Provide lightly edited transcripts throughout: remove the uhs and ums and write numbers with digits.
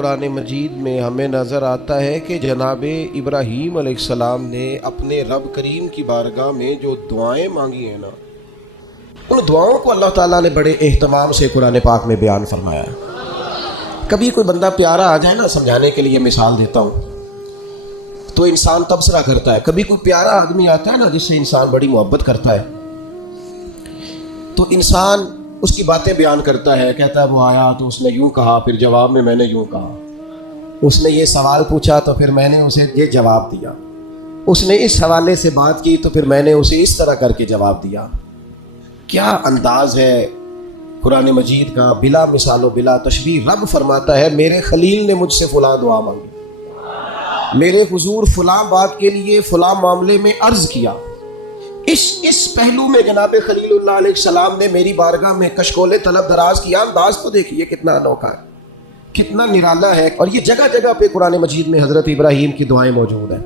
قرآن مجید میں ہمیں نظر آتا ہے کہ جناب ابراہیم علیہ السلام نے اپنے رب کریم کی بارگاہ میں جو دعائیں مانگی ہیں نا، ان دعاؤں کو اللہ تعالیٰ نے بڑے اہتمام سے قرآن پاک میں بیان فرمایا ہے۔ کبھی کوئی بندہ پیارا آ جائے نا، سمجھانے کے لیے مثال دیتا ہوں، تو انسان تبصرہ کرتا ہے۔ کبھی کوئی پیارا آدمی آتا ہے نا جس سے انسان بڑی محبت کرتا ہے، تو انسان اس کی باتیں بیان کرتا ہے، کہتا ہے وہ آیا تو اس نے یوں کہا، پھر جواب میں نے یوں کہا، اس نے یہ سوال پوچھا تو پھر میں نے اسے یہ جواب دیا، اس نے اس حوالے سے بات کی تو پھر میں نے اسے اس طرح کر کے جواب دیا۔ کیا انداز ہے قرآن مجید کا، بلا مثال و بلا تشبیہ۔ رب فرماتا ہے میرے خلیل نے مجھ سے فلاں دعا مانگی، میرے حضور فلاں بات کے لیے فلاں معاملے میں عرض کیا۔ اس پہلو میں جناب خلیل اللہ علیہ السلام نے میری بارگاہ میں کشکول طلب دراز کیا۔ انداز تو دیکھیے کتنا انوکھا ہے، کتنا نرالا ہے، اور یہ جگہ جگہ پہ قرآن مجید میں حضرت ابراہیم کی دعائیں موجود ہیں۔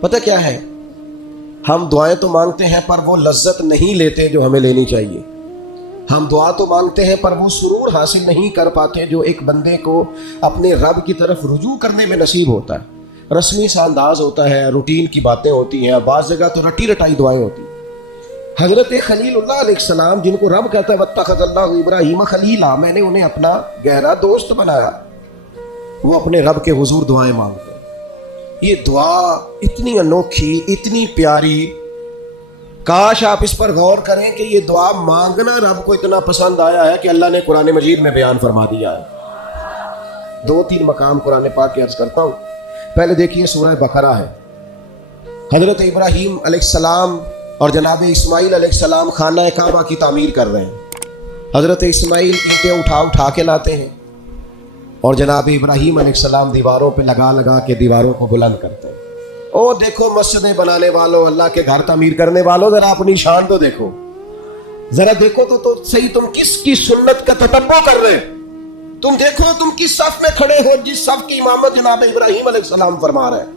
پتہ کیا ہے، ہم دعائیں تو مانگتے ہیں پر وہ لذت نہیں لیتے جو ہمیں لینی چاہیے۔ ہم دعا تو مانگتے ہیں پر وہ سرور حاصل نہیں کر پاتے جو ایک بندے کو اپنے رب کی طرف رجوع کرنے میں نصیب ہوتا ہے۔ رسمی سا انداز ہوتا ہے، روٹین کی باتیں ہوتی ہیں، بعض جگہ تو رٹی رٹائی دعائیں ہوتی ہیں۔ حضرت خلیل اللہ علیہ السلام، جن کو رب کہتا ہے واتخذ اللہ ابراہیم خلیلا، میں نے انہیں اپنا گہرا دوست بنایا، وہ اپنے رب کے حضور دعائیں مانگتے ہیں۔ یہ دعا اتنی انوکھی، اتنی پیاری، کاش آپ اس پر غور کریں کہ یہ دعا مانگنا رب کو اتنا پسند آیا ہے کہ اللہ نے قرآن مجید میں بیان فرما دیا ہے۔ 2-3 مقام قرآن پاک کی عرض کرتا ہوں۔ پہلے دیکھیے سورہ بقرہ ہے، حضرت ابراہیم علیہ السلام اور جناب اسماعیل علیہ السلام خانہ کعبہ کی تعمیر کر رہے ہیں۔ حضرت اسماعیل اینٹیں اٹھا کے لاتے ہیں اور جناب ابراہیم علیہ السلام دیواروں پہ لگا کے دیواروں کو بلند کرتے ہیں۔ او دیکھو مسجدیں بنانے والوں، اللہ کے گھر تعمیر کرنے والوں، ذرا اپنی شان تو دیکھو، ذرا دیکھو تو صحیح، تم کس کی سنت کا تتبع کر رہے؟ تم دیکھو تم کس صف میں کھڑے ہو جس صف کی امامت جناب ابراہیم علیہ السلام فرما رہے ہیں۔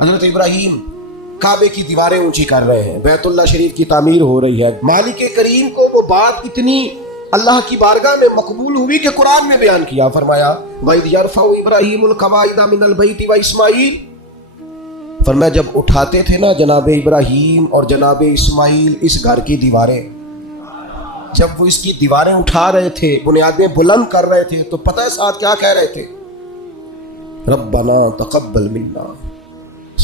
حضرت ابراہیم کعبے کی دیواریں اونچی کر رہے ہیں، بیت اللہ شریف کی تعمیر ہو رہی ہے۔ مالک کریم کو وہ بات اتنی اللہ کی بارگاہ میں مقبول ہوئی کہ قرآن میں بیان کیا، فرمایا وَإِذْ يَرْفَعُ إِبْرَاهِيمُ الْقَوَاعِدَ مِنَ الْبَيْتِ وَإِسْمَاعِيلُ، فرمایا جب اٹھاتے تھے نا جناب ابراہیم اور جناب اسماعیل اس گھر کی دیواریں، جب وہ اس کی دیواریں اٹھا رہے تھے، بنیادیں بلند کر رہے تھے، تو پتہ ہے ساتھ کیا کہہ رہے تھے؟ ربنا تقبل منا،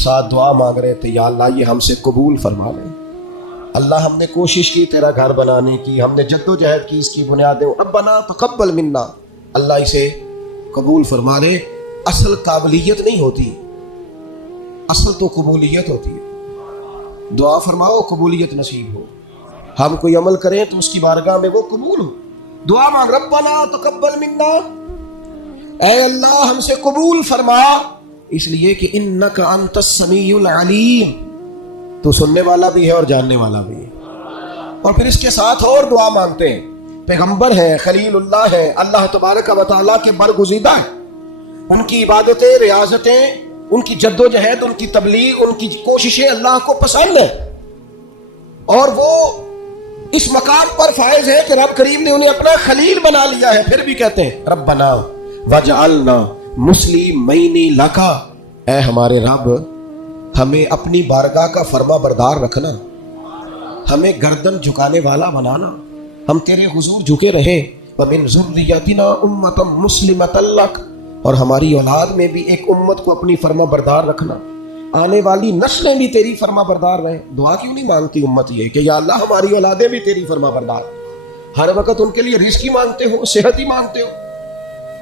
ساتھ دعا مانگ رہے تھے، یا اللہ یہ ہم سے قبول فرما لے۔ اللہ ہم نے کوشش کی تیرا گھر بنانے کی، ہم نے جد و جہد کی اس کی بنیادیں، ربنا تقبل منا، اللہ اسے قبول فرما لے۔ اصل قابلیت نہیں ہوتی، اصل تو قبولیت ہوتی ہے۔ دعا فرماؤ قبولیت نصیب ہو، ہم کوئی عمل کریں تو اس کی بارگاہ میں وہ قبول ہو۔ دعا مانگ ربنا تقبل منا، اے اللہ ہم سے قبول فرما، اس لیے کہ انک انت السمیع العلیم، تو سننے والا بھی ہے اور جاننے والا بھی ہے۔ اور پھر اس کے ساتھ اور دعا مانگتے ہیں، پیغمبر ہیں، خلیل اللہ ہیں، اللہ تبارک و تعالیٰ کے برگزیدہ ہیں، ان کی عبادتیں، ریاضتیں، ان کی جد و جہد، ان کی تبلیغ، ان کی کوششیں اللہ کو پسند ہیں، اور وہ اس مقام پر فائز ہے کہ رب کریم نے انہیں اپنا خلیل بنا لیا ہے۔ پھر بھی کہتے ہیں ربنا وجعلنا مسلمین لکا، اے ہمارے رب ہمیں اپنی بارگاہ کا فرما بردار رکھنا، ہمیں گردن جھکانے والا بنانا، ہم تیرے حضور جھکے رہیں۔ ومن ذریتنا امۃ مسلمۃ لک، اور ہماری اولاد میں بھی ایک امت کو اپنی فرما بردار رکھنا، آنے والی نسلیں بھی تیری فرما بردار رہیں۔ دعا کیوں نہیں مانگتی امت یہ کہ یا اللہ ہماری اولادیں بھی تیری فرما بردار، ہر وقت ان کے لیے رزق ہی مانگتے ہو، صحت ہی مانگتے ہو،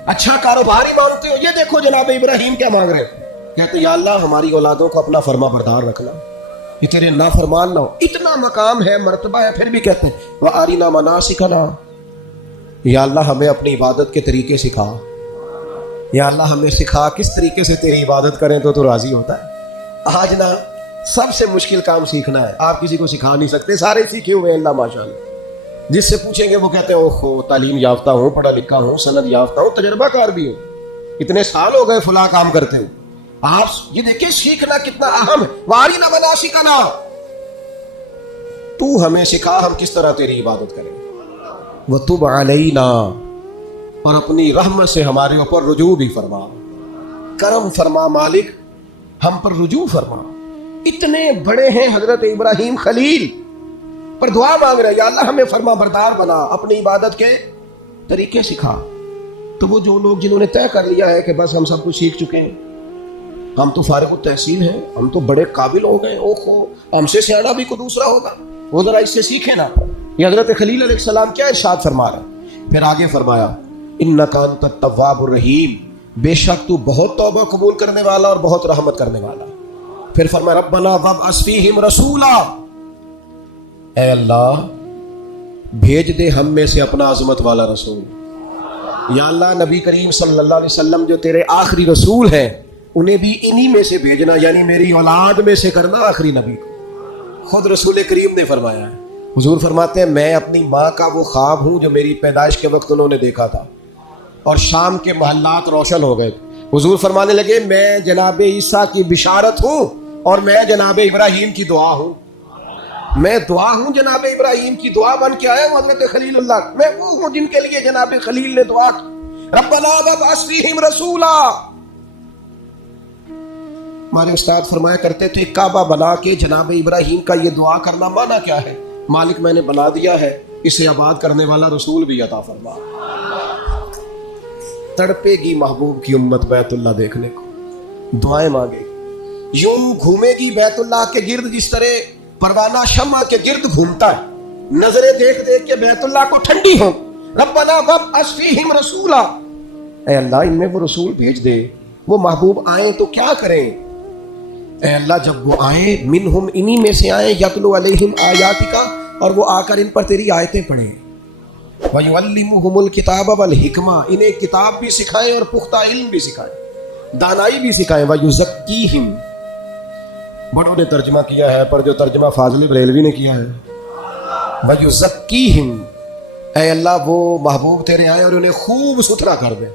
اچھا کاروبار ہی مانگتے ہو؟ یہ دیکھو جناب ابراہیم کیا مانگ رہے ہیں، کہتے ہیں یا اللہ ہماری اولادوں کو اپنا فرما بردار رکھنا، یہ تیرے نافرمان نہ ہو۔ اتنا مقام ہے، مرتبہ ہے، پھر بھی کہتے ہیں وَأَرِنَا مَنَاسِكَنَا، یا اللہ ہمیں اپنی عبادت کے طریقے سکھا، یا اللہ ہمیں سکھا کس طریقے سے تیری عبادت کریں تو راضی ہوتا ہے۔ آج نا سب سے مشکل کام سیکھنا ہے، آپ کسی کو سکھا نہیں سکتے، سارے سیکھے ہوئے ہیں اللہ ماشاءاللہ، جس سے پوچھیں گے وہ کہتے ہیں اوہ تعلیم یافتہ ہوں، پڑھا لکھا ہوں، سند یافتہ ہوں، تجربہ کار بھی ہوں، اتنے سال ہو گئے فلاں کام کرتے ہوں۔ آپ یہ دیکھیں سیکھنا کتنا اہم ہے۔ وَأَرِنَا مَنَاسِكَنَا، تو ہمیں سکھا ہم کس طرح تیری عبادت کریں۔ وَتُبْ عَلَيْنَا، اور اپنی رحمت سے ہمارے اوپر رجوع بھی فرما، کرم فرما مالک، ہم پر رجوع فرما۔ اتنے بڑے ہیں حضرت ابراہیم خلیل، پر دعا مانگ رہے ہیں یا اللہ ہمیں فرما بردار بنا، اپنی عبادت کے طریقے سکھا۔ تو وہ جو لوگ جنہوں نے طے کر لیا ہے کہ بس ہم سب کچھ سیکھ چکے ہیں، ہم تو فارغ التحصیل ہیں، ہم تو بڑے قابل ہو گئے، اوہو ہم سے سیاڑا بھی کوئی دوسرا ہوگا، وہ ذرا اس سے سیکھے نا۔ یہ حضرت خلیل علیہ السلام کیا ارشاد فرما رہا ہے؟ پھر آگے فرمایا انک انت التواب الرحیم، بے شک تو بہت توبہ قبول کرنے والا اور بہت رحمت کرنے والا۔ پھر فرمایا ربنا وابعث فیہم رسولا، اے اللہ بھیج دے ہم میں سے اپنا عظمت والا رسول۔ یا اللہ نبی کریم صلی اللہ علیہ وسلم جو تیرے آخری رسول ہیں انہیں بھی انہی میں سے بھیجنا، یعنی میری اولاد میں سے کرنا آخری نبی کو۔ خود رسول کریم نے فرمایا ہے، حضور فرماتے ہیں میں اپنی ماں کا وہ خواب ہوں جو میری پیدائش کے وقت انہوں نے دیکھا تھا اور شام کے محلات روشن ہو گئے۔ حضور فرمانے لگے میں جناب عیسیٰ کی بشارت ہوں اور میں جناب ابراہیم کی دعا ہوں، میں دعا ہوں جناب ابراہیم کی دعا بن کے آیا ہوں حضرت خلیل اللہ، میں وہ ہوں جن کے لیے جناب خلیل نے دعا کی ربنا وابعث فیہم رسولا۔ ہمارے استاد فرمایا کرتے تھے کعبہ بنا کے جناب ابراہیم کا یہ دعا کرنا معنی کیا ہے؟ مالک میں نے بنا دیا ہے، اسے آباد کرنے والا رسول بھی عطا فرما۔ تڑپے گی محبوب کی امت بیت اللہ دیکھنے کو، دعائیں مانگے گی، یوں گھومے گی بیت اللہ کے گرد جس طرح پروانہ شمع کے گرد گھومتا ہے، نظریں دیکھ دیکھ کے بیت اللہ کو ٹھنڈی ہو۔ ربنا وابعث فیہم رسولا، اے اللہ ان میں وہ رسول بھیج دے، وہ محبوب آئیں تو کیا کریں؟ اے اللہ جب وہ آئیں منہم انہی میں سے آئیں، یتلو علیہم آیاتک، اور وہ آ کر ان پر تیری آیتیں پڑھیں، وَيُعَلِّمُهُمُ الْكِتَابَ وَالْحِکْمَةَ، انہیں کتاب بھی سکھائیں اور پختہ علم بھی سکھائیں، دانائی بھی سکھائیں، وَيُزَكِّيهِمْ، بڑوں نے ترجمہ کیا ہے پر جو ترجمہ فاضل بریلوی نے کیا ہے وَيُزَكِّيهِمْ، اے اللہ وہ محبوب تیرے آئے اور انہیں خوب ستھرا کر دے،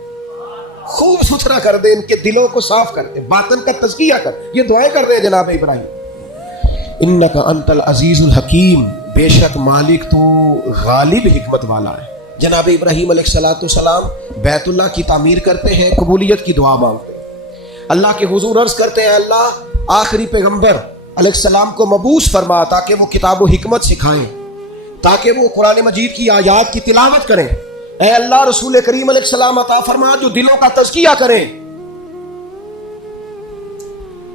خوب ستھرا کر دے، ان کے دلوں کو صاف کر دے، باطن کا تزکیہ کر۔ یہ دعائیں کر رہے ہیں جناب ابراہیم۔ انک انت العزیز الحکیم، بے شک مالک تو غالب حکمت والا ہے۔ جناب ابراہیم علیہ السلام بیت اللہ کی تعمیر کرتے ہیں، قبولیت کی دعا مانگتے ہیں، اللہ کے حضور عرض کرتے ہیں اللہ آخری پیغمبر علیہ السلام کو مبعوث فرما تاکہ وہ کتاب و حکمت سکھائیں، تاکہ وہ قرآن مجید کی آیات کی تلاوت کریں۔ اے اللہ رسول کریم علیہ السلام عطا فرما جو دلوں کا تزکیہ کریں۔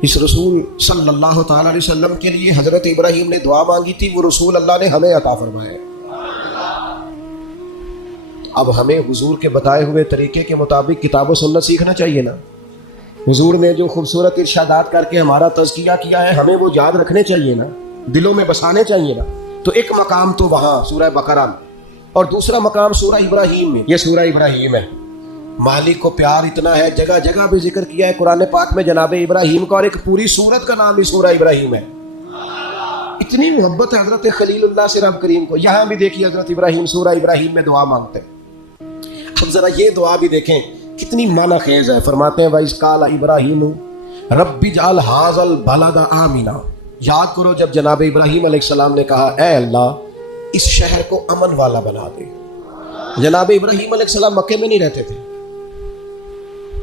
اس رسول صلی اللہ تعالی علیہ وسلم کے لیے حضرت ابراہیم نے دعا مانگی تھی، وہ رسول اللہ نے ہمیں عطا فرمائے۔ اب ہمیں حضور کے بتائے ہوئے طریقے کے مطابق کتاب و سنت سیکھنا چاہیے نا۔ حضور نے جو خوبصورت ارشادات کر کے ہمارا تزکیہ کیا ہے ہمیں وہ یاد رکھنے چاہیے نا، دلوں میں بسانے چاہیے نا۔ تو ایک مقام تو وہاں سورہ بقرہ میں اور دوسرا مقام سورہ ابراہیم میں۔ یہ سورہ ابراہیم ہے، مالک کو پیار اتنا ہے جگہ جگہ پہ ذکر کیا ہے قرآن پاک میں جناب ابراہیم کا، اور ایک پوری سورت کا نام بھی سورہ ابراہیم ہے۔ اتنی محبت ہے حضرت خلیل اللہ سے رب کریم کو۔ یہاں بھی دیکھیے حضرت ابراہیم سورہ ابراہیم میں دعا مانگتے ہیں۔ اب ذرا یہ دعا بھی دیکھیں کتنی معنی خیز ہے۔ فرماتے ہیں وَإِذْ قَالَ إِبْرَاهِيمُ رَبِّ اجْعَلْ هَٰذَا الْبَلَدَ آمِنًا، یاد کرو جب جناب ابراہیم علیہ السلام نے کہا اے اللہ اس شہر کو امن والا بنا دے۔ جناب ابراہیم علیہ السلام مکے میں نہیں رہتے تھے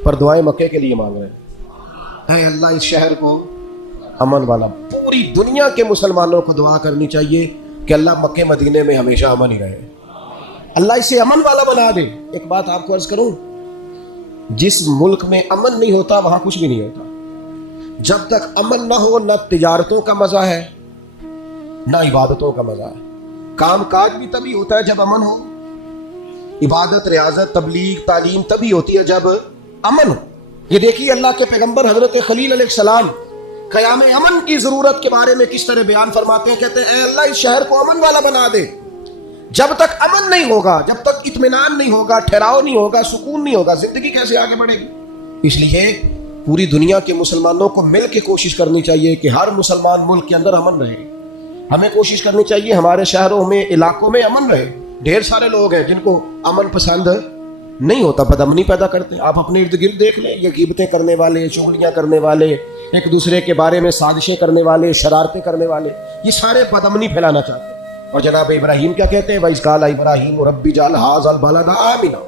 پر دعائیں مکے کے لیے مانگ رہے ہیں، اے اللہ اس شہر کو امن والا۔ پوری دنیا کے مسلمانوں کو دعا کرنی چاہیے کہ اللہ مکے مدینے میں ہمیشہ امن ہی رہے، اللہ اسے امن والا بنا دے۔ ایک بات آپ کو عرض کروں، جس ملک میں امن نہیں ہوتا وہاں کچھ بھی نہیں ہوتا۔ جب تک امن نہ ہو نہ تجارتوں کا مزہ ہے نہ عبادتوں کا مزہ ہے۔ کام کاج بھی تبھی ہوتا ہے جب امن ہو، عبادت ریاضت تبلیغ تعلیم تبھی ہوتی ہے جب امن ہو۔ یہ دیکھیے اللہ کے پیغمبر حضرت خلیل علیہ السلام قیام امن کی ضرورت کے بارے میں کس طرح بیان فرماتے ہیں، کہتے ہیں اے اللہ اس شہر کو امن والا بنا دے۔ جب تک امن نہیں ہوگا، جب تک اطمینان نہیں ہوگا، ٹھہراؤ نہیں ہوگا، سکون نہیں ہوگا، زندگی کیسے آگے بڑھے گی؟ اس لیے پوری دنیا کے مسلمانوں کو مل کے کوشش کرنی چاہیے کہ ہر مسلمان ملک کے اندر امن رہے۔ ہمیں کوشش کرنی چاہیے ہمارے شہروں میں علاقوں میں امن رہے۔ ڈھیر سارے لوگ ہیں جن کو امن پسند نہیں ہوتا، بدامنی پیدا کرتے ہیں۔ آپ اپنے ارد گرد دیکھ لیں، یہ غیبتیں کرنے والے، چغلیاں کرنے والے، ایک دوسرے کے بارے میں سازشیں کرنے والے، شرارتیں کرنے والے، یہ سارے بدامنی پھیلانا چاہتے ہیں۔ اور جناب ابراہیم کیا کہتے ہیں وَإِذْ قَالَ إِبْرَاهِيمُ رَبِّ اجْعَلْ هَٰذَا الْبَلَدَ آمِنًا،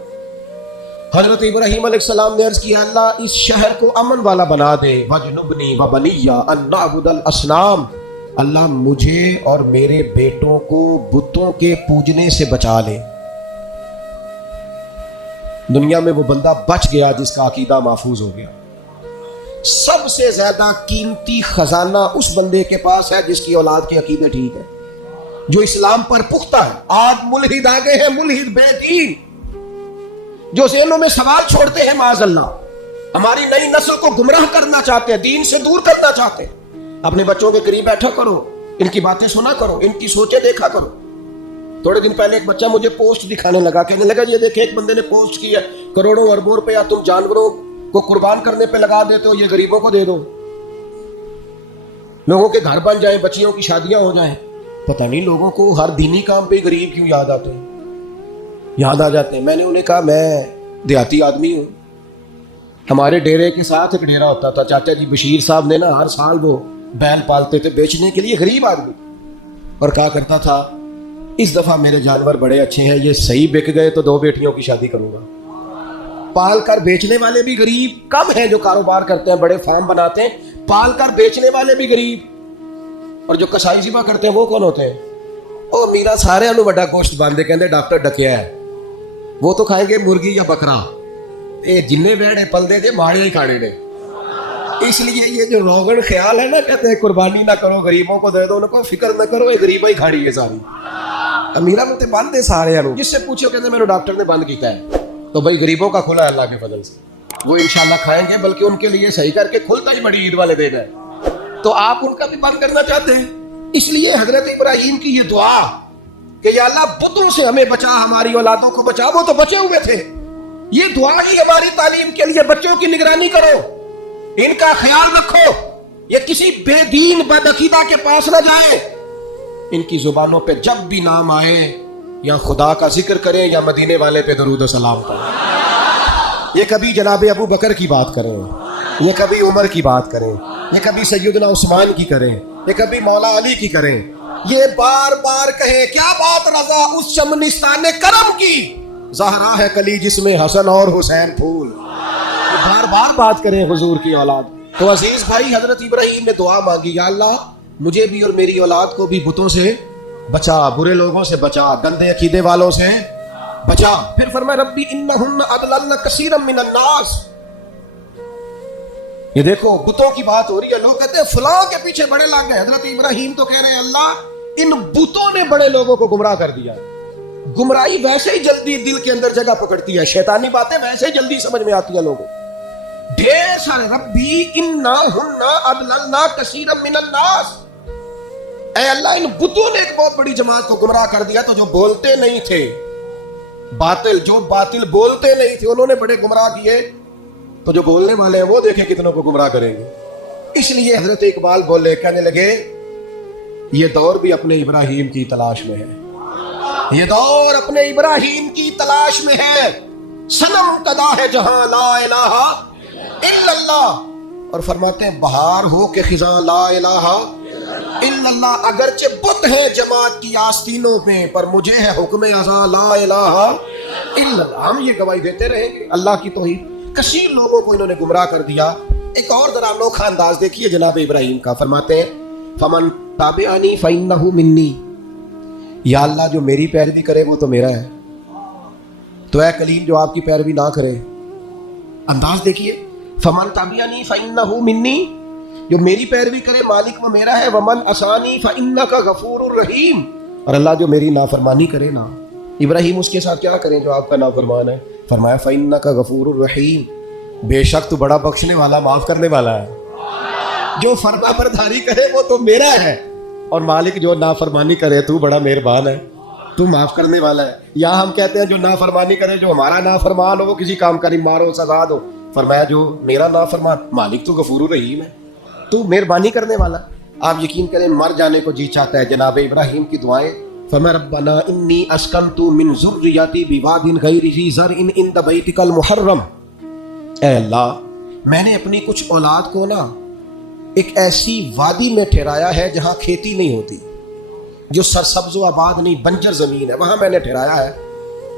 حضرت ابراہیم علیہ السلام نے عرض کیا اللہ اس شہر کو امن والا بنا دے، وَجْنُبْنِي وَبَنِيَّ أَن نَعْبُدَ الْأَصْنَامَ، اللہ مجھے اور میرے بیٹوں کو بتوں کے پوجنے سے بچا لے۔ دنیا میں وہ بندہ بچ گیا جس کا عقیدہ محفوظ ہو گیا۔ سب سے زیادہ قیمتی خزانہ اس بندے کے پاس ہے جس کی اولاد کے عقیدے ٹھیک ہے، جو اسلام پر پختہ ہے۔ آج ملحد آ گئے ہیں، ملحد بے دین، جو ذہنوں میں سوال چھوڑتے ہیں معاذ اللہ، ہماری نئی نسل کو گمراہ کرنا چاہتے ہیں، دین سے دور کرنا چاہتے ہیں۔ اپنے بچوں کے قریب بیٹھا کرو، ان کی باتیں سنا کرو، ان کی سوچیں دیکھا کرو۔ تھوڑے دن پہلے ایک بچہ مجھے پوسٹ دکھانے لگا، کہنے لگا یہ دیکھیں ایک بندے نے پوسٹ کی ہے، کروڑوں اربوں روپیہ تم جانوروں کو قربان کرنے پہ لگا دیتے ہو، یہ غریبوں کو دے دو، لوگوں کے گھر بن جائیں، بچیوں کی شادیاں ہو جائیں۔ پتہ نہیں لوگوں کو ہر دینی کام پہ غریب کیوں یاد آتے ہیں، یاد آ جاتے ہیں۔ میں نے انہیں کہا میں دیہاتی آدمی ہوں، ہمارے ڈیرے کے ساتھ ایک ڈیرا ہوتا تھا، چاچا جی بشیر صاحب نے نا ہر سال وہ بیل پالتے تھے بیچنے کے لیے، غریب آدمی، اور کہا کرتا تھا اس دفعہ میرے جانور بڑے اچھے ہیں، یہ صحیح بک گئے تو 2 بیٹیوں کی شادی کروں گا۔ پال کر بیچنے والے بھی غریب کم ہیں، جو کاروبار کرتے ہیں بڑے فارم بناتے ہیں، پال کر بیچنے والے بھی غریب، اور جو کسائی ذبح کرتے ہیں وہ کون ہوتے ہیں؟ او میرا سارے انو بڑا گوشت باندھے کہندے ڈاکٹر ڈکیا ہے، وہ تو کھائیں گے مرغی یا بکرا، اے جننے بیڑے پلدے تھے ماڑے ہی کھاڑے نے۔ اس لیے یہ جو روغن خیال ہے نا، کہتے ہیں قربانی نہ کرو غریبوں کو دے دو، ان کو فکر نہ کرو، یہ غریبہ ہی کھاڑی ہے ساری، امیرہ میں تے بند ہے سارے انو، جس سے پوچھو کہتے ہیں میرے ڈاکٹر نے بند کیتا ہے، تو بھائی غریبوں کا کھلا ہے اللہ کے فضل سے، وہ انشاءاللہ کھائیں گے، بلکہ ان کے لیے صحیح کر کے کھلتا ہی بڑی عید والے دن ہے، تو آپ ان کا بھی بند کرنا چاہتے ہیں۔ اس لیے حضرت ابراہیم کی یہ دعا کہ یا اللہ بتوں سے ہمیں بچا، ہماری اولادوں کو بچا، وہ تو بچے ہوئے تھے، یہ دعا ہی ہماری تعلیم کے لیے، بچوں کی نگرانی کرو، ان کا خیال رکھو، یہ کسی بے دین بدعقیدہ کے پاس نہ جائے، ان کی زبانوں پہ جب بھی نام آئے یا خدا کا ذکر کریں یا مدینے والے پہ درود و سلام پڑھیں، یہ کبھی جناب ابو بکر کی بات کریں، یہ کبھی عمر کی بات کریں، یہ کبھی سیدنا عثمان کی کریں، یہ کبھی مولا علی کی کریں، یہ بار بار کہیں کیا بات رضا اس شمنستان کرم کی، زہرا ہے کلی جس میں حسن اور حسین پھول، بار بار بات کریں حضور کی اولاد۔ تو عزیز بھائی حضرت ابراہیم نے دعا مانگی، یا اللہ مجھے بھی اور میری اولاد کو بھی بتوں سے بچا، برے لوگوں سے بچا، گندے عقیدے والوں سے بچا۔ پھر فرمایا ربی انہن اضللن کثیرا من الناس، یہ دیکھو بتوں کی بات ہو رہی ہے، لوگ کہتے ہیں فلاں کے پیچھے بڑے لگ گئے، حضرت ابراہیم تو کہہ رہے ہیں اللہ ان بتوں نے بڑے لوگوں کو گمراہ کر دیا۔ گمراہی ویسے ہی جلدی دل کے اندر جگہ پکڑتی ہے، شیطانی باتیں ویسے ہی جلدی سمجھ میں آتی ہیں لوگوں، ڈھیر سارے ربی انہن اضللن کثیرا من الناس، اے اللہ ان بتوں نے ایک بہت بڑی جماعت کو گمراہ کر دیا، تو جو بولتے نہیں تھے باطل، جو باطل بولتے نہیں تھے انہوں نے بڑے گمراہ کیے، تو جو بولنے والے ہیں وہ دیکھیں کتنوں کو گمراہ کریں گے۔ اس لیے حضرت اقبال بولے، کہنے لگے یہ دور بھی اپنے ابراہیم کی تلاش میں ہے، یہ دور اپنے ابراہیم کی تلاش میں ہے، صنم کدا ہے جہاں لا الہ الا اللہ، اور فرماتے ہیں بہار ہو کہ خزاں لا الہ الا اللہ، اگرچہ بت ہے جماعت کی آستینوں میں، پر مجھے ہے حکم ازاں لا الہ الا اللہ، ہم یہ گواہی دیتے رہیں گے اللہ کی توحید۔ کثیر لوگوں کو انہوں نے گمراہ کر دیا۔ ایک اور ذرا انوکھا انداز دیکھیے جناب ابراہیم کا، فرماتے ہیں فمن تابعنی فانہ منی، یا اللہ جو میری پیروی کرے وہ تو میرا ہے، تو اے کلیم جو آپ کی پیروی نہ کرے، انداز دیکھیے، فمن تابعنی فانہ منی، جو میری پیروی کرے مالک وہ میرا ہے، ومن عصانی فانک غفور الرحیم، اور اللہ جو میری نافرمانی کرے نا، ابراہیم اس کے ساتھ کیا کریں جو آپ کا نافرمان ہے، فرمایا فَإِنَّكَ غَفُورٌ الرحیم، بے شک تو بڑا بخشنے والا معاف کرنے والا ہے، جو فرما برداری کرے وہ تو میرا ہے، اور مالک جو نافرمانی کرے تو بڑا مہربان ہے، تو معاف کرنے والا ہے۔ یا ہم کہتے ہیں جو نافرمانی کرے، جو ہمارا نافرمان ہو وہ کسی کام کا نہیں، مارو سزا دو، فرمایا جو میرا نافرمان، مالک تو غفور الرحیم ہے، تو مہربانی کرنے والا۔ آپ یقین کریں مر جانے کو جی چاہتا ہے جناب ابراہیم کی دعائیں، فَمَا رَبَّنَا إِنِّي أَسْكَنْتُ مِنْ ذُرِّيَّتِي بِوَادٍ غَيْرِ ذِي زَرْعٍ عِنْدَ بَيْتِكَ الْمُحَرَّمِ، اے اللہ میں نے اپنی کچھ اولاد کو نا ایک ایسی وادی میں ٹھہرایا ہے جہاں کھیتی نہیں ہوتی، جو سرسبز و آباد نہیں، بنجر زمین ہے، وہاں میں نے ٹھہرایا ہے،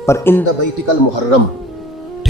پر عند بیتک المحرم،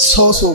100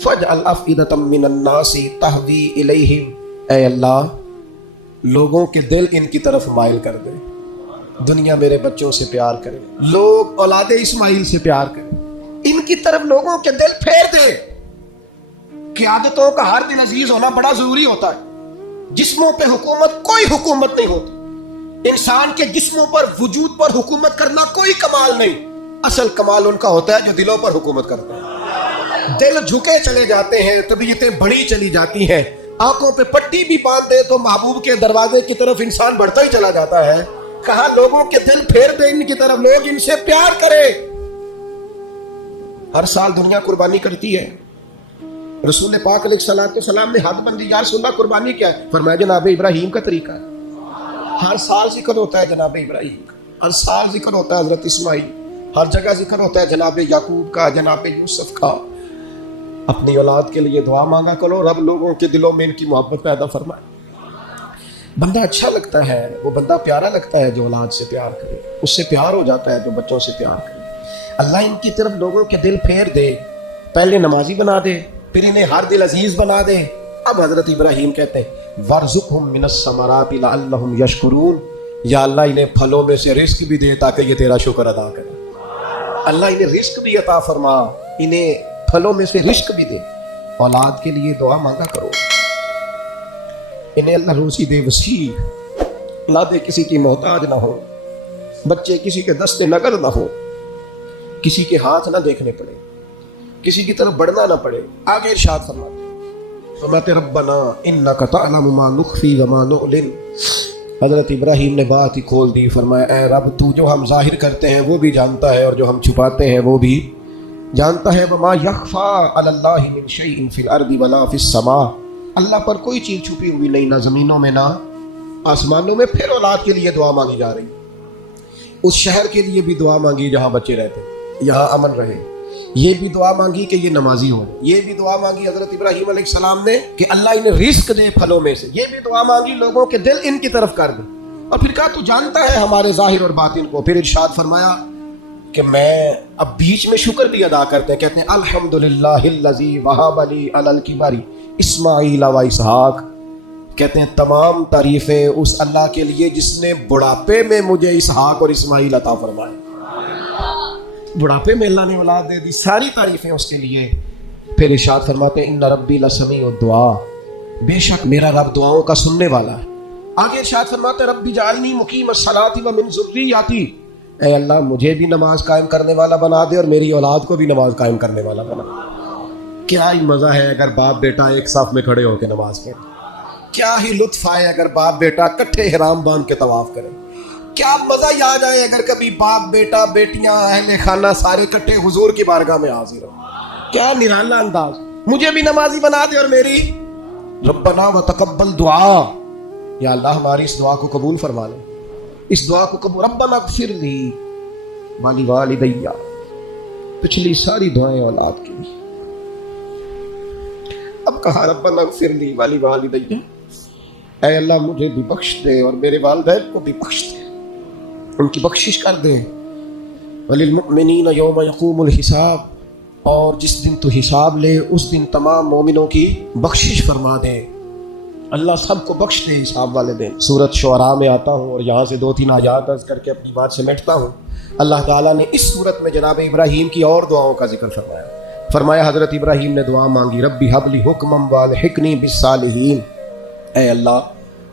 فَاجْعَلْ أَفْئِدَةً مِّنَ النَّاسِ تَهْوِي إِلَيْهِمْ، اے اللہ لوگوں کے دل ان کی طرف مائل کر دے. دنیا میرے بچوں سے پیار کرے، لوگ اولاد اسماعیل سے پیار کرے، ان کی طرف لوگوں کے دل پھیر دے. قیادتوں کا ہر دل عزیز ہونا بڑا ضروری ہوتا ہے. جسموں پہ حکومت کوئی حکومت نہیں ہوتی. انسان کے جسموں پر وجود پر حکومت کرنا کوئی کمال نہیں. اصل کمال ان کا ہوتا ہے جو دلوں پر حکومت کرتا ہے. دل جھکے چلے جاتے ہیں، طبیعتیں بڑھی چلی جاتی ہیں. آنکھوں پہ پٹی بھی باندھ دے تو محبوب کے دروازے کی طرف انسان بڑھتا ہی چلا جاتا ہے. کہا لوگوں کے دل پھیر دے ان کی طرف، لوگ ان سے پیار کرے. ہر سال دنیا قربانی کرتی ہے. رسول پاک علیہ السلام نے حد بندی، یا رسول اللہ قربانی کیا ہے؟ فرمایا جناب ابراہیم کا طریقہ ہے. ہر سال ذکر ہوتا ہے جناب ابراہیم کا، ہر سال ذکر ہوتا ہے حضرت اسماعیل، ہر جگہ ذکر ہوتا ہے جناب یعقوب کا، جناب یوسف کا. اپنی اولاد کے لیے دعا مانگا کرو، رب لوگوں کے دلوں میں ان کی محبت پیدا فرمائے. بندہ اچھا لگتا ہے، وہ بندہ پیارا لگتا ہے جو اولاد سے پیار کرے. اس سے پیار ہو جاتا ہے جو بچوں سے پیار کرے. اللہ ان کی طرف لوگوں کے دل پھیر دے. پہلے نمازی بنا دے، پھر انہیں ہر دل عزیز بنا دے. اب حضرت ابراہیم کہتے ہیں وَارْزُقْهُم مِّنَ الثَّمَرَاتِ لَعَلَّهُمْ يَشْكُرُونَ، یا اللہ انہیں پھلوں میں سے رزق بھی دے تاکہ یہ تیرا شکر ادا کریں. اللہ انہیں رزق بھی عطا فرما، انہیں پھلوں میں سے رزق بھی دے. اولاد کے لیے دعا مانگا کرو، انہیں اللہ روزی دے وسیع، اللہ دے کسی کی محتاج نہ ہو، بچے کسی کے دست نگر نہ ہو، کسی کے ہاتھ نہ دیکھنے پڑے، کسی کی طرف بڑھنا نہ پڑے. آگے ارشاد فرماتے ربنا انک تعلم ما نخفی وما نعلن. حضرت ابراہیم نے بات ہی کھول دی. فرمایا اے رب تو جو ہم ظاہر کرتے ہیں وہ بھی جانتا ہے، اور جو ہم چھپاتے ہیں وہ بھی جانتا ہے. وما یخفی علی اللہ من شیء فی الارض ولا فی السماء، اللہ پر کوئی چیز چھپی ہوئی نہیں، نہ زمینوں میں نہ آسمانوں میں. پھر اولاد کے لیے دعا مانگی جا رہی. اس شہر کے لیے بھی دعا مانگی جہاں بچے رہتے، یہاں امن رہے. یہ بھی دعا مانگی کہ یہ نمازی ہو. یہ بھی دعا مانگی حضرت ابراہیم علیہ السلام نے کہ اللہ انہیں رزق دے پھلوں میں سے. یہ بھی دعا مانگی لوگوں کے دل ان کی طرف کر دے. اور پھر کہا تو جانتا ہے ہمارے ظاہر اور باطن کو. پھر ارشاد فرمایا کہ میں اب بیچ میں شکر بھی ادا کرتے ہیں. کہتے ہیں الحمدللہ الذی وہب لی علی الکبر اسماعیل و اسحاق. کہتے ہیں تمام تعریفیں اس اللہ کے لیے جس نے بڑھاپے میں مجھے اسحاق اور اسماعیل عطا فرمائے. بڑھاپے میں اللہ نے اولاد دے دی، ساری تعریفیں اس کے لیے. پھر ارشاد فرماتے ہیں ان ربی لسمیع الدعا، بے شک میرا رب دعاؤں کا سننے والا ہے. آگے ارشاد فرماتے ہیں ربی جعلنی مقیم الصلاۃ ومن ذریتی، اے اللہ مجھے بھی نماز قائم کرنے والا بنا دے اور میری اولاد کو بھی نماز قائم کرنے والا بنا. کیا ہی مزہ ہے اگر باپ بیٹا ایک صف میں کھڑے ہو کے نماز پڑھیں. کیا ہی لطف آئے اگر باپ بیٹا کٹھے احرام باندھ کے طواف کریں. کیا مزہ یاد آئے اگر کبھی باپ بیٹا بیٹیاں اہل خانہ سارے کٹھے حضور کی بارگاہ میں حاضر ہو. کیا نرالا انداز. مجھے بھی نمازی بنا دے اور میری ربنا وتقبل دعا، یا اللہ ہماری اس دعا کو قبول فرما لے، اس دعا کو قبول. ربنا اغفر لی والی والدیا، پچھلی ساری دعائیں اولاد کی. اب کہا ربنا اغفر لی والی والدیا، اے اللہ مجھے بھی بخش دے اور میرے والدین کو بھی بخش دے، ان کی بخشش کر دے. وللمؤمنین یوم یقوم الحساب، اور جس دن تو حساب لے اس دن تمام مومنوں کی بخشش فرما دے. اللہ سب کو بخش دے حساب والے دن. سورۃ شعراء میں آتا ہوں اور یہاں سے 2-3 آیات عرض کر کے اپنی بات سمیٹتا ہوں. اللہ تعالیٰ نے اس صورت میں جناب ابراہیم کی اور دعاؤں کا ذکر فرمایا. فرمایا حضرت ابراہیم نے دعا مانگی ربی حب لی حکما والحقنی بالصالحین، اے اللہ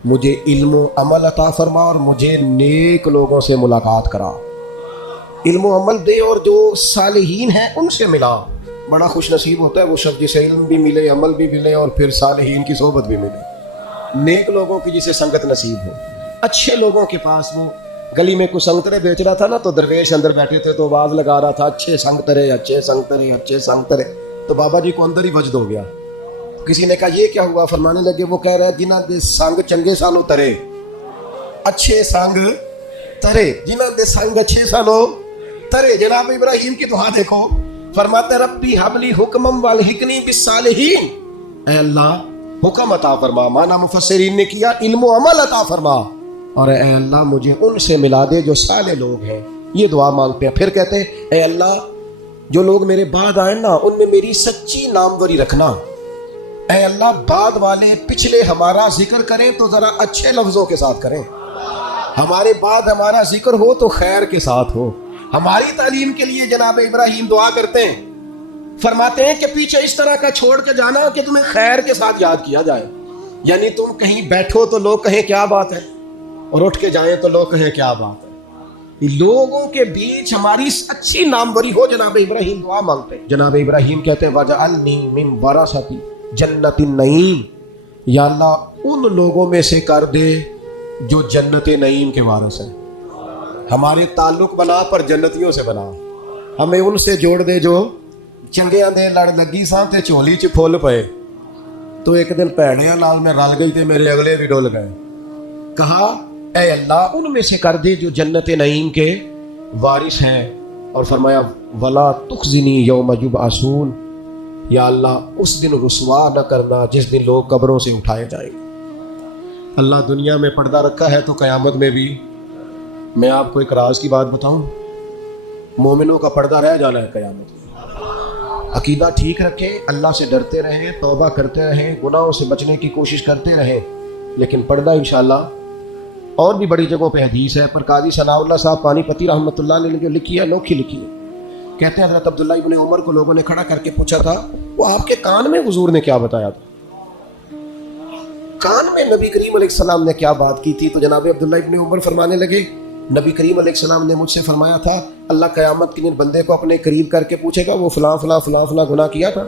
مجھے علم و عمل عطا فرما اور مجھے نیک لوگوں سے ملاقات کرا. علم و عمل دے اور جو صالحین ہیں ان سے ملا. بڑا خوش نصیب ہوتا ہے وہ شخص جسے علم بھی ملے، عمل بھی ملے اور پھر صالحین کی صحبت بھی ملے. نیک لوگوں کی جسے سنگت نصیب ہو. اچھے لوگوں کے پاس، وہ گلی میں کوئی سنگترے بیچ رہا تھا نا تو درویش اندر بیٹھے تھے تو آواز لگا رہا تھا اچھے سنگترے اچھے سنگترے اچھے سنگترے. تو بابا جی کو اندر ہی وجد ہو گیا. کسی نے کہا یہ کیا ہوا؟ فرمانے لگے وہ کہہ رہا ہے جنہ دے سنگ چنگے سانو ترے، اچھے سنگ ترے، جنہ دے سنگ اچھے سانو ترے. جناب ابراہیم کی دعا دیکھو. فرماتے ربی حبلی حکمم والحقنی بالصالحین، اے اللہ حکم عطا فرما. مانا مفسرین نے کیا علم و عمل عطا فرما، اور اے اللہ مجھے ان سے ملا دے جو صالح لوگ ہیں. یہ دعا مانگتے ہیں. پھر کہتے ہیں اے اللہ جو لوگ میرے بعد آئیں نا ان میں میری سچی ناموری رکھنا۔ اے اللہ بعد والے پچھلے ہمارا ذکر کریں تو ذرا اچھے لفظوں کے ساتھ کریں، ہمارے بعد ہمارا ذکر ہو تو خیر کے ساتھ ہو۔ ہماری تعلیم کے لیے جناب ابراہیم دعا کرتے ہیں، فرماتے ہیں کہ پیچھے اس طرح کا چھوڑ کے جانا کہ تمہیں خیر کے ساتھ یاد کیا جائے، یعنی تم کہیں بیٹھو تو لوگ کہیں کیا بات ہے، اور اٹھ کے جائیں تو لوگ کہیں کیا بات ہے۔ لوگوں کے بیچ ہماری اچھی ناموری ہو۔ جناب ابراہیم دعا مانگتے ہیں، جناب ابراہیم کہتے ہیں وَجَعَلْنِي مِن وَرَثَةِ جنت النعیم، یا اللہ ان لوگوں میں سے کر دے جو جنت نعیم کے وارث ہیں۔ ہمارے تعلق بنا پر جنتیوں سے بنا، ہمیں ان سے جوڑ دے جو چنگیاں دے لڑ لگی ساں تے چولی چ پھول پئے، تو ایک دن پیڑیاں نال میں رل گئی تے میرے اگلے بھی ڈول گئے۔ کہا اے اللہ ان میں سے کر دے جو جنت نعیم کے وارث ہیں، اور فرمایا ولا تخزنی یوم یبعثون، یا اللہ اس دن رسوا نہ کرنا جس دن لوگ قبروں سے اٹھائے جائیں گے۔ اللہ دنیا میں پردہ رکھا ہے تو قیامت میں بھی۔ میں آپ کو ایک راز کی بات بتاؤں، مومنوں کا پردہ رہ جانا ہے قیامت میں۔ عقیدہ ٹھیک رکھیں، اللہ سے ڈرتے رہیں، توبہ کرتے رہیں، گناہوں سے بچنے کی کوشش کرتے رہیں، لیکن پردہ انشاءاللہ اور بھی بڑی جگہوں پہ حدیث ہے۔ پر قاضی ثناء اللہ صاحب پانی پتی رحمۃ اللہ علیہ نے جو لکھی ہے انوکھی لکھی ہے۔ کہتے ہیں حضرت عبداللہ ابن عمر کو لوگوں نے کھڑا کر کے پوچھا تھا وہ آپ کے کان میں حضور نے کیا بتایا تھا، کان میں نبی کریم علیہ السلام نے کیا بات کی تھی؟ تو جناب عبداللہ ابن عمر فرمانے لگے نبی کریم علیہ السلام نے مجھ سے فرمایا تھا اللہ قیامت کے دن بندے کو اپنے قریب کر کے پوچھے گا وہ فلاں فلاں فلاں فلاں گناہ کیا تھا،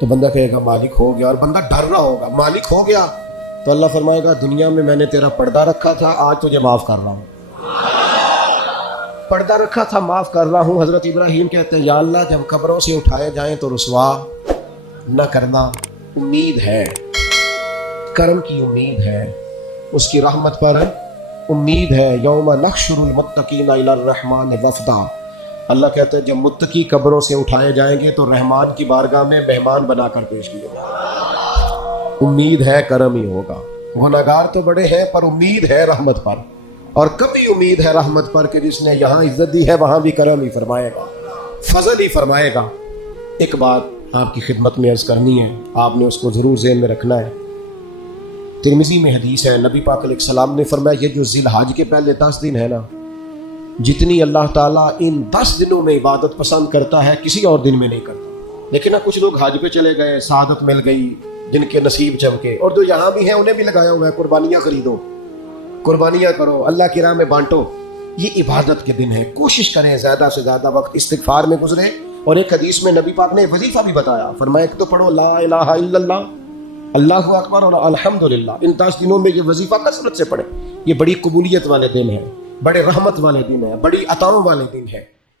تو بندہ کہے گا مالک ہو گیا، اور بندہ ڈر رہا ہوگا مالک ہو گیا، تو اللہ فرمائے گا دنیا میں نے تیرا پردہ رکھا تھا، آج تجھے معاف کر رہا ہوں، پردہ رکھا تھا معاف کر رہا ہوں۔ حضرت ابراہیم کہتے ہیں یا اللہ جب قبروں سے اٹھائے جائیں تو رسوا نہ کرنا، امید ہے کرم کی، امید ہے اس کی رحمت پر، امید ہے۔ یوم نحشر المتقین الی الرحمن وفدا، اللہ کہتے ہیں جب متقی قبروں سے اٹھائے جائیں گے تو رحمان کی بارگاہ میں مہمان بنا کر پیش کیے گا، امید ہے کرم ہی ہوگا۔ گناہگار تو بڑے ہیں پر امید ہے رحمت پر، اور کبھی امید ہے رحمت پر کہ جس نے یہاں عزت دی ہے وہاں بھی کرم ہی فرمائے گا، فضل ہی فرمائے گا۔ ایک بات آپ کی خدمت میں عرض کرنی ہے، آپ نے اس کو ضرور ذہن میں رکھنا ہے۔ ترمذی میں حدیث ہے، نبی پاک علیہ السلام نے فرمایا یہ جو ذی الحج کے پہلے 10 دن ہے نا، جتنی اللہ تعالیٰ ان 10 دنوں میں عبادت پسند کرتا ہے کسی اور دن میں نہیں کرتا۔ لیکن کچھ لوگ حج پہ چلے گئے، سعادت مل گئی، جن کے نصیب چمکے، اور جو یہاں بھی ہیں انہیں بھی لگایا ہوا ہے قربانیاں خریدو، قربانیاں کرو، اللہ کی راہ میں بانٹو۔ یہ عبادت کے دن ہے، کوشش کریں زیادہ سے زیادہ وقت استغفار میں گزرے۔ اور ایک حدیث میں نبی پاک نے وظیفہ بھی بتایا، فرمایا کہ تو پڑھو لا الہ الا اللہ، اللہ اکبر اور الحمدللہ، ان 10 دنوں میں یہ وظیفہ کثرت سے پڑھیں۔ یہ بڑی قبولیت والے دن ہیں، بڑے رحمت والے دن ہیں، بڑی عطاؤں والے دن ہیں۔